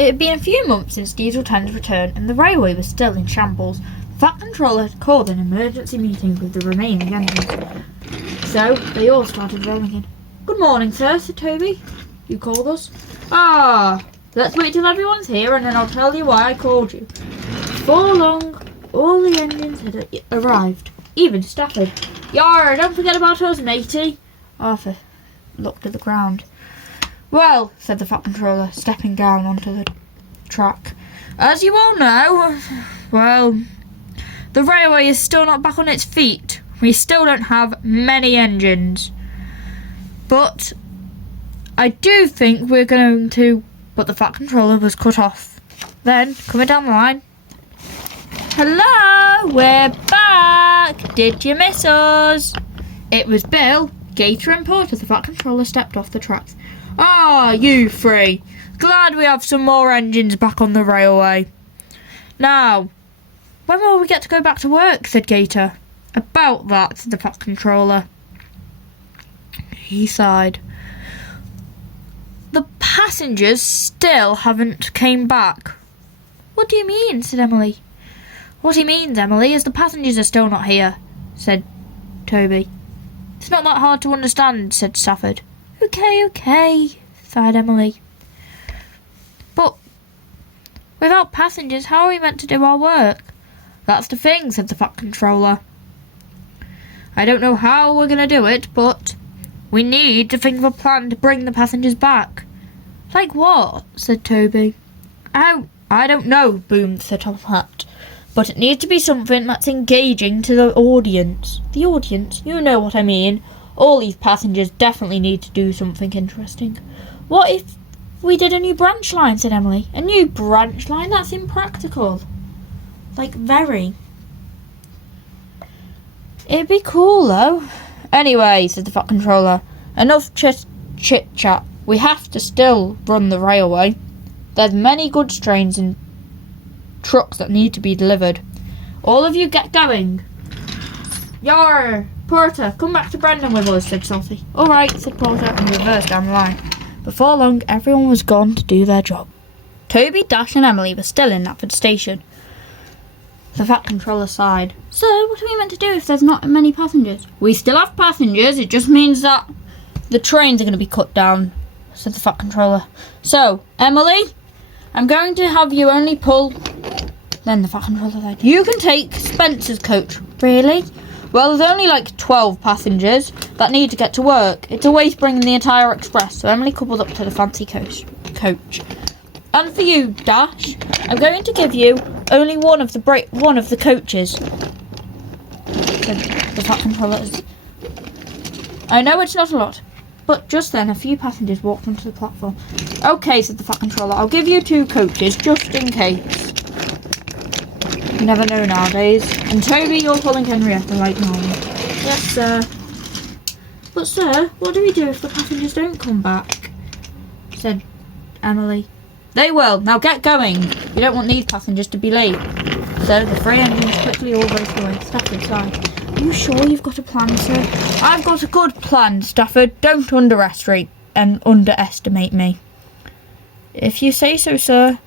It had been a few months since Diesel 10's return, and the railway was still in shambles. The Fat Controller had called an emergency meeting with the remaining engines. So, they all started rolling in. "Good morning, sir," said Toby. "You called us?" "Ah, let's wait till everyone's here and then I'll tell you why I called you." Before long, all the engines had arrived, even Stafford. "Yar, don't forget about us, matey." Arthur looked at the ground. "Well," said the Fat Controller, stepping down onto the track, "as you all know, well, the railway is still not back on its feet. We still don't have many engines. But I do think we're going to..." But the Fat Controller was cut off. Then, coming down the line, "Hello, we're back. Did you miss us?" It was Bill, Gator and Porter. The Fat Controller stepped off the tracks. "Ah, you three. Glad we have some more engines back on the railway. Now, when will we get to go back to work?" said Gator. "About that," said the Fat Controller. He sighed. "The passengers still haven't came back." "What do you mean?" said Emily. "What he means, Emily, is the passengers are still not here," said Toby. "It's not that hard to understand," said Stafford. Okay, sighed Emily. "But without passengers, how are we meant to do our work?" "That's the thing," said the Fat Controller. "I don't know how we're going to do it, but we need to think of a plan to bring the passengers back." "Like what?" said Toby. "Oh, I don't know," boomed the Top Hat. "But it needs to be something that's engaging to the audience." "The audience? You know what I mean. All these passengers definitely need to do something interesting." "What if we did a new branch line?" said Emily. "A new branch line? That's impractical." "Like, very." "It'd be cool, though." "Anyway," said the Fat Controller, "enough chit-chat. We have to still run the railway. There's many goods trains and trucks that need to be delivered. All of you get going." "Yar, Porter, come back to Brendan with us," said Sophie. "All right," said Porter, and reversed down the line. Before long, everyone was gone to do their job. Toby, Dash and Emily were still in Knapford Station. The Fat Controller sighed. "So, what are we meant to do if there's not many passengers?" "We still have passengers, it just means that the trains are going to be cut down," said the Fat Controller. "So, Emily, I'm going to have you only pull..." Then the Fat Controller said, "You can take Spencer's coach." "Really?" "Well, there's only like 12 passengers that need to get to work. It's a waste bringing the entire express." So Emily coupled up to the fancy coach. "And for you, Dash, I'm going to give you only one of the coaches," said the Fat Controller. "I know it's not a lot." But just then a few passengers walked onto the platform. "Okay," said the Fat Controller, "I'll give you 2 coaches just in case. You never know nowadays. And Toby, you're pulling Henrietta like normal." "Yes, sir." "But sir, what do we do if the passengers don't come back?" said Emily. "They will. Now get going. You don't want these passengers to be late." So the 3 engines quickly all raced away. Stafford sighed. "Are you sure you've got a plan, sir?" "I've got a good plan, Stafford. Don't underestimate me." "If you say so, sir."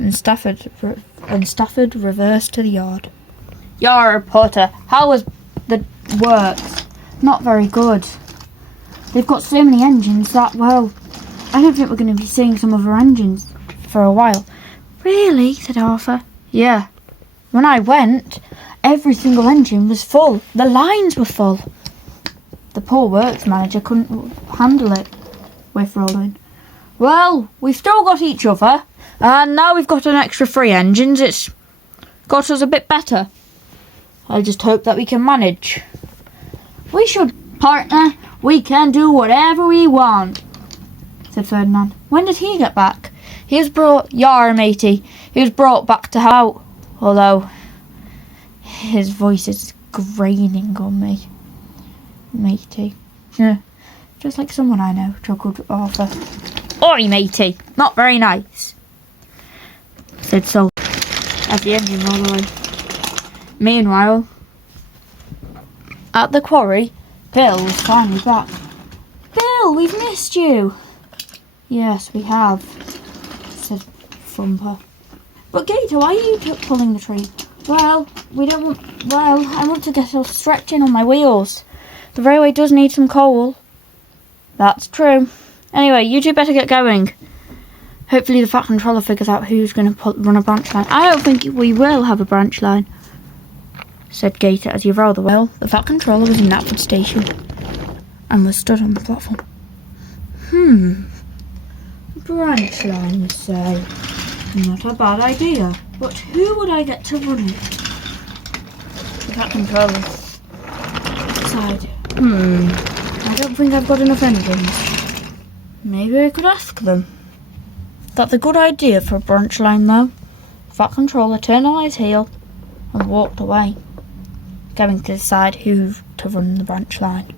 And Stafford reversed to the yard. "Yar, Porter, how was the works?" "Not very good. They've got so many engines that, well, I don't think we're going to be seeing some other engines for a while." "Really?" said Arthur. "Yeah. When I went, every single engine was full. The lines were full." "The poor works manager couldn't handle it," with Roland. "Well, we've still got each other, and now we've got an extra 3 engines. It's got us a bit better. I just hope that we can manage." "We should, partner. We can do whatever we want," said Ferdinand. "When did he get back?" "He was brought..." "Yar, matey. He was brought back to help, although his voice is graining on me." "Matey." "Yeah, just like someone I know," chuckled Arthur. "Oi, matey. Not very nice," said Sol, as the engine rolled away. Meanwhile, at the quarry, Bill was finally back. "Bill, we've missed you." "Yes, we have," said thumper. But Gator, why are you pulling the train? Well, I want to get a stretching on my wheels. The railway does need some coal. That's true. Anyway, you two better get going. Hopefully the Fat Controller figures out who's going to run a branch line. I don't think we will have a branch line, said Gator as he rolled the wheel. The Fat Controller was in Knapford Station and was stood on the platform. Branch line, you say? Not a bad idea, but who would I get to run it? The Fat Controller sighed. I don't think I've got enough engines. Maybe I could ask them. That's a good idea for a branch line, though. The Fat Controller turned on his heel and walked away, going to decide who to run the branch line.